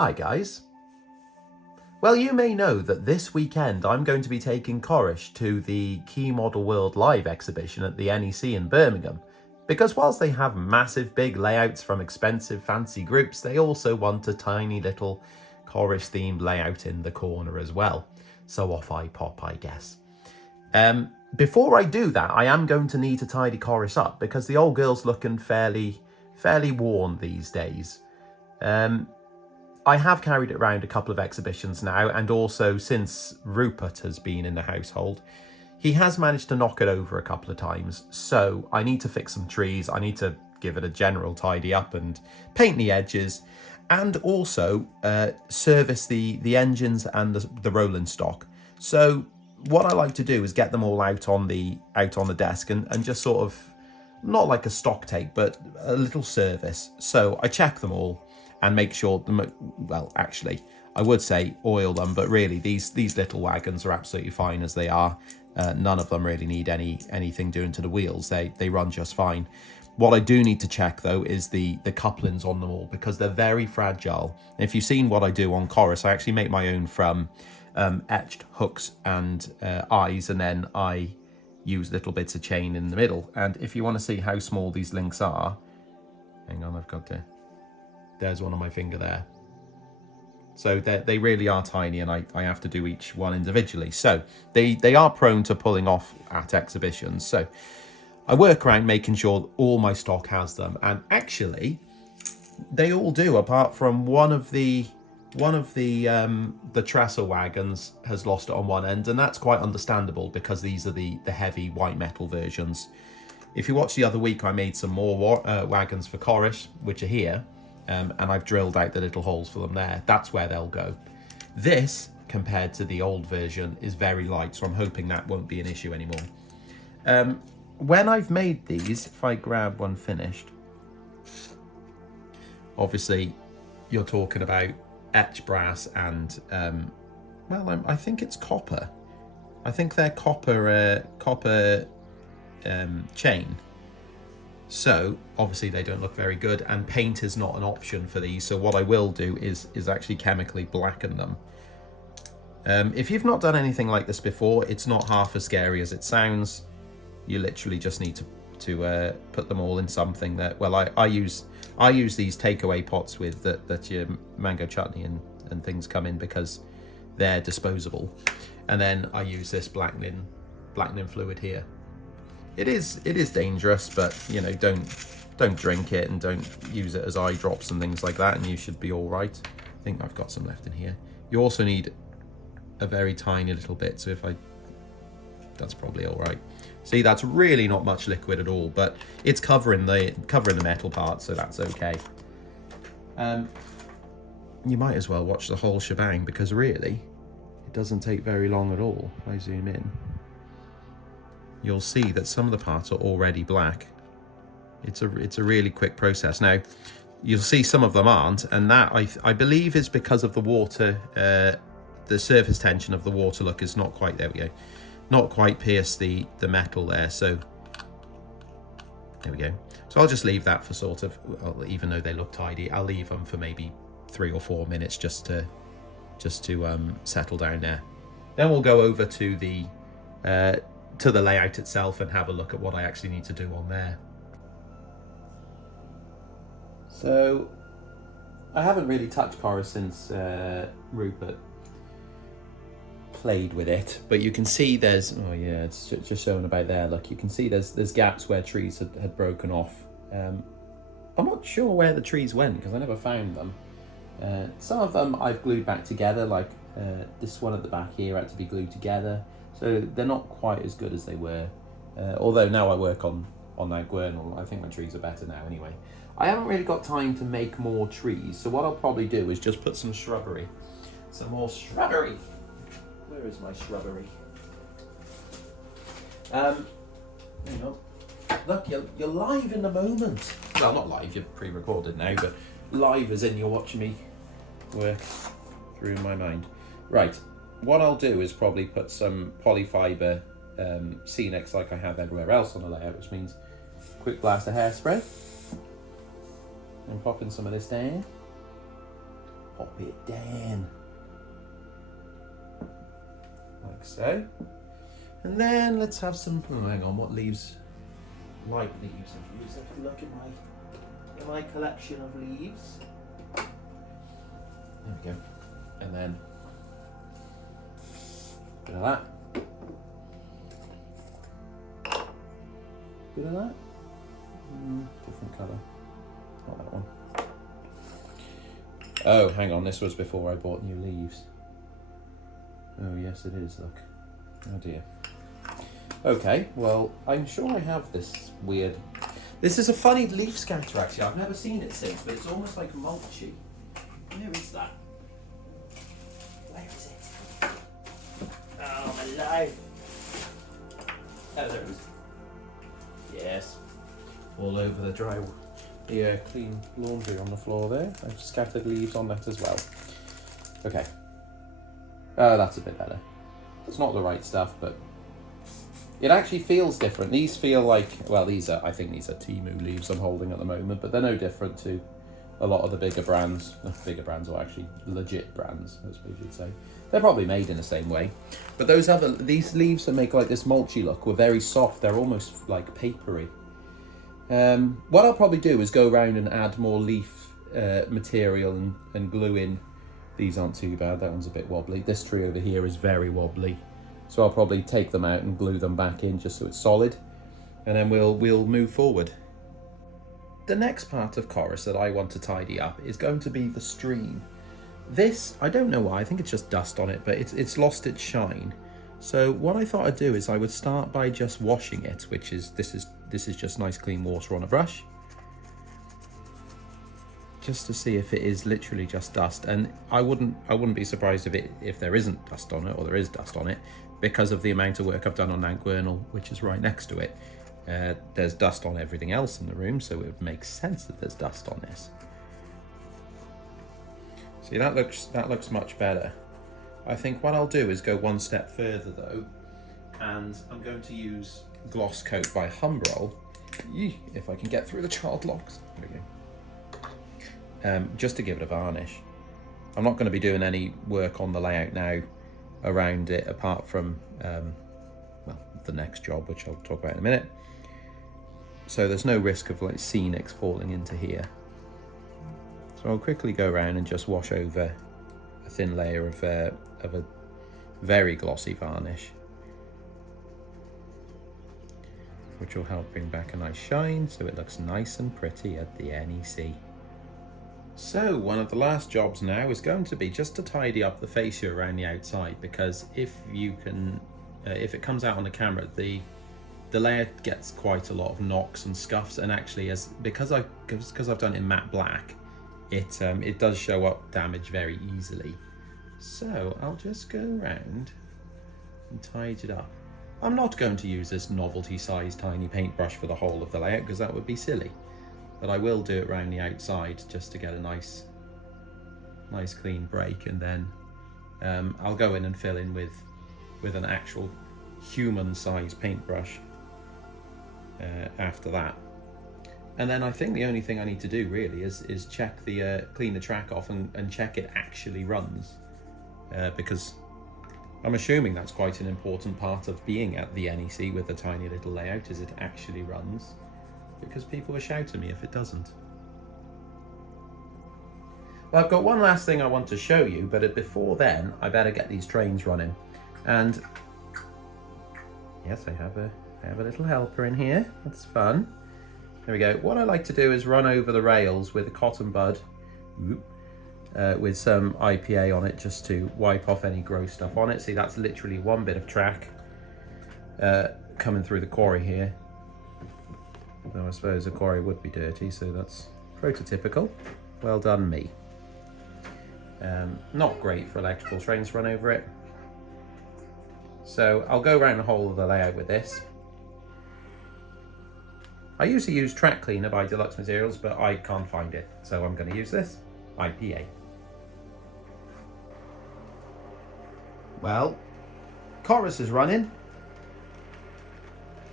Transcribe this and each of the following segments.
Hi guys. Well, you may know that this weekend I'm going to be taking Corrish to the Key Model World Live exhibition at the NEC in Birmingham, because whilst they have massive big layouts from expensive fancy groups, they also want a tiny little Corrish themed layout in the corner as well. So off I pop, I guess. Before I do that, I am going to need to tidy Corrish up because the old girl's looking fairly worn these days. I have carried it around a couple of exhibitions now, and also since Rupert has been in the household, he has managed to knock it over a couple of times. So I need to fix some trees, I need to give it a general tidy up and paint the edges, and also service the engines and the rolling stock. So what I like to do is get them all out on the desk and just sort of, not like a stock take, but a little service. So I check them all and make sure well, actually, I would say oil them, but really these little wagons are absolutely fine as they are. None of them really need anything doing to the wheels. They run just fine. What I do need to check though is the couplings on them all, because they're very fragile. If you've seen what I do on corris, I actually make my own from etched hooks and eyes, and then I use little bits of chain in the middle. And if you want to see how small these links are, hang on, I've got to, there's one on my finger there. So they really are tiny, and I have to do each one individually. So they are prone to pulling off at exhibitions. So I work around making sure all my stock has them, and actually they all do, apart from one of the trestle wagons has lost it on one end, and that's quite understandable because these are the heavy white metal versions. If you watched the other week, I made some more wagons for corris, which are here. And I've drilled out the little holes for them there. That's where they'll go. This, compared to the old version, is very light, so I'm hoping that won't be an issue anymore. When I've made these, if I grab one finished, obviously you're talking about etched brass and, well, I think it's copper. I think they're copper chain. So obviously they don't look very good, and paint is not an option for these. So what I will do is actually chemically blacken them. If you've not done anything like this before, it's not half as scary as it sounds. You literally just need to put them all in something that, well, I use these takeaway pots with that your mango chutney and things come in, because they're disposable. And then I use this blackening fluid here. It is dangerous, but you know, don't drink it and don't use it as eye drops and things like that, and you should be all right. I think I've got some left in here. You also need a very tiny little bit, so that's probably all right. See, that's really not much liquid at all, but it's covering the metal part, so that's okay. You might as well watch the whole shebang, because really it doesn't take very long at all. If I zoom in, you'll see that some of the parts are already black. It's a really quick process. Now, you'll see some of them aren't, and that I believe is because of the water. The surface tension of the water, look, is not quite, there we go, not quite pierced the metal there. So there we go. So I'll just leave that for sort of, well, even though they look tidy, I'll leave them for maybe 3 or 4 minutes just to settle down there. Then we'll go over to the layout itself and have a look at what I actually need to do on there. So I haven't really touched corris since Rupert played with it, but you can see there's, oh yeah, it's just showing about there. Look, you can see there's gaps where trees had broken off. I'm not sure where the trees went because I never found them. Some of them I've glued back together, like this one at the back here had to be glued together. So they're not quite as good as they were. Although now I work on that Gwernal, I think my trees are better now anyway. I haven't really got time to make more trees, so what I'll probably do is just put some shrubbery. Some more shrubbery. Where is my shrubbery? Hang on. Look, you're live in the moment. Well, not live, you're pre-recorded now, but live as in you're watching me work through my mind. Right. What I'll do is probably put some polyfiber scenics like I have everywhere else on the layout, which means quick blast of hairspray and pop in some of this down. pop it down. Like so. And then let's have some, oh, hang on, what leaves, light leaves I've used. Have a look at my collection of leaves. There we go. And then bit of that. Bit of that. Different colour. Not that one. Oh, hang on, this was before I bought new leaves. Oh yes it is, look. Oh dear. Okay, well, I'm sure I have this weird... This is a funny leaf scatter actually, I've never seen it since, but it's almost like mulchy. Where is that? Where is it? Oh, my life! Oh, there it is. Yes. All over the clean laundry on the floor there. I've scattered leaves on that as well. Okay. Oh, that's a bit better. It's not the right stuff, but it actually feels different. These feel like, well, I think these are Timu leaves I'm holding at the moment, but they're no different to a lot of the bigger brands, or actually legit brands, I suppose you'd say. They're probably made in the same way. But these leaves that make like this mulchy look were very soft. They're almost like papery. What I'll probably do is go around and add more leaf material and glue in. These aren't too bad, that one's a bit wobbly. This tree over here is very wobbly. So I'll probably take them out and glue them back in just so it's solid. And then we'll move forward. The next part of corris that I want to tidy up is going to be the stream. This, I don't know why, I think it's just dust on it, but it's lost its shine. So what I thought I'd do is I would start by just washing it, which is, this is just nice clean water on a brush. Just to see if it is literally just dust. And I wouldn't be surprised if there isn't dust on it, or there is dust on it, because of the amount of work I've done on Nantgwernal, which is right next to it. There's dust on everything else in the room, so it would make sense that there's dust on this. See, that looks much better. I think what I'll do is go one step further though, and I'm going to use Gloss Coat by Humbrol, if I can get through the child locks. There we go. Just to give it a varnish. I'm not going to be doing any work on the layout now around it, apart from well, the next job, which I'll talk about in a minute. So there's no risk of like scenics falling into here. So I'll quickly go around and just wash over a thin layer of a very glossy varnish, which will help bring back a nice shine so it looks nice and pretty at the NEC. So one of the last jobs now is going to be just to tidy up the fascia around the outside, because if it comes out on the camera, the layout gets quite a lot of knocks and scuffs, and actually because I've done it in matte black, it does show up damage very easily. So I'll just go around and tidy it up. I'm not going to use this novelty sized tiny paintbrush for the whole of the layout, because that would be silly. But I will do it around the outside just to get a nice clean break, and then I'll go in and fill in with an actual human sized paintbrush after that. And then I think the only thing I need to do really is check clean the track off and check it actually runs, because I'm assuming that's quite an important part of being at the NEC with a tiny little layout, is it actually runs, because people will shout at me if it doesn't. Well, I've got one last thing I want to show you, but before then I better get these trains running. And yes, I have a little helper in here. That's fun. There we go. What I like to do is run over the rails with a cotton bud, with some IPA on it, just to wipe off any gross stuff on it. See, that's literally one bit of track coming through the quarry here. Though I suppose the quarry would be dirty, so that's prototypical. Well done, me. Not great for electrical trains to run over it. So I'll go around the whole of the layout with this. I usually use Track Cleaner by Deluxe Materials, but I can't find it, so I'm going to use this IPA. Well, corris is running.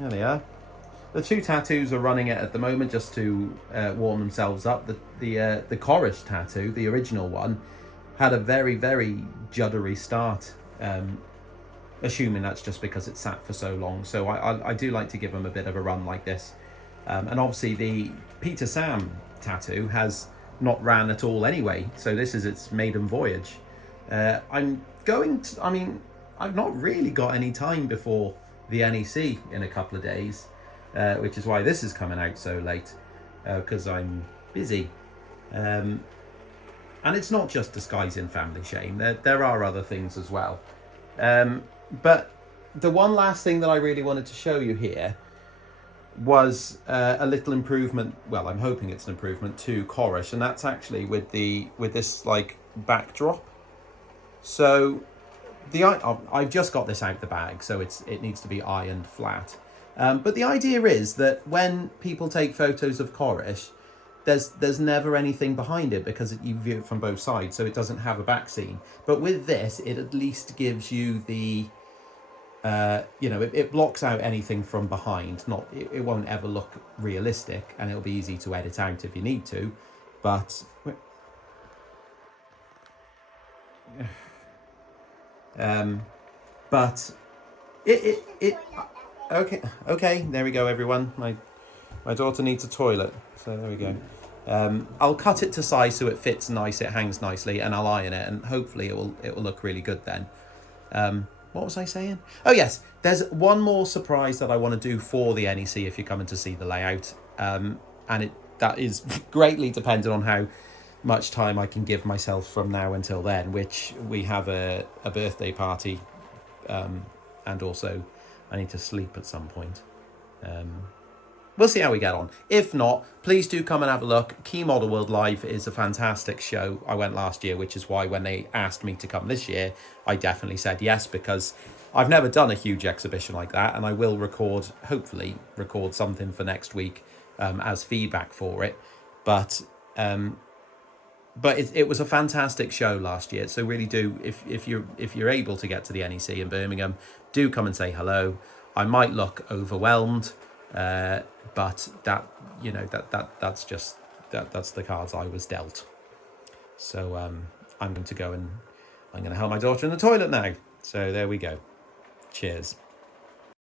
There they are. The two tattoos are running it at the moment just to warm themselves up. The corrish tattoo, the original one, had a very, very juddery start, assuming that's just because it sat for so long. So I do like to give them a bit of a run like this. And obviously the Peter Sam tattoo has not ran at all anyway, so this is its maiden voyage. I've not really got any time before the NEC in a couple of days, which is why this is coming out so late, because I'm busy. And it's not just disguising family shame, there are other things as well. But the one last thing that I really wanted to show you here was a little improvement. Well, I'm hoping it's an improvement to corrish, and that's actually with this like backdrop. So I've just got this out the bag, so it needs to be ironed flat. But the idea is that when people take photos of corrish, there's never anything behind it because you view it from both sides, so it doesn't have a back scene. But with this, it at least gives you the it blocks out anything from behind. It won't ever look realistic, and it'll be easy to edit out if you need to. But okay, there we go, everyone. My daughter needs a toilet, so there we go. I'll cut it to size so it fits nice, it hangs nicely, and I'll iron it, and hopefully it will look really good then. What was I saying? Oh yes, there's one more surprise that I want to do for the NEC if you're coming to see the layout, and that is greatly dependent on how much time I can give myself from now until then, which we have a birthday party, and also I need to sleep at some point. We'll see how we get on. If not, please do come and have a look. Key Model World Live is a fantastic show. I went last year, which is why when they asked me to come this year, I definitely said yes, because I've never done a huge exhibition like that, and I will hopefully record something for next week as feedback for it. But it was a fantastic show last year, so really do, if you're able to get to the NEC in Birmingham, do come and say hello. I might look overwhelmed, but that's the cards I was dealt. So I'm going to go and I'm going to help my daughter in the toilet now. So there we go. Cheers.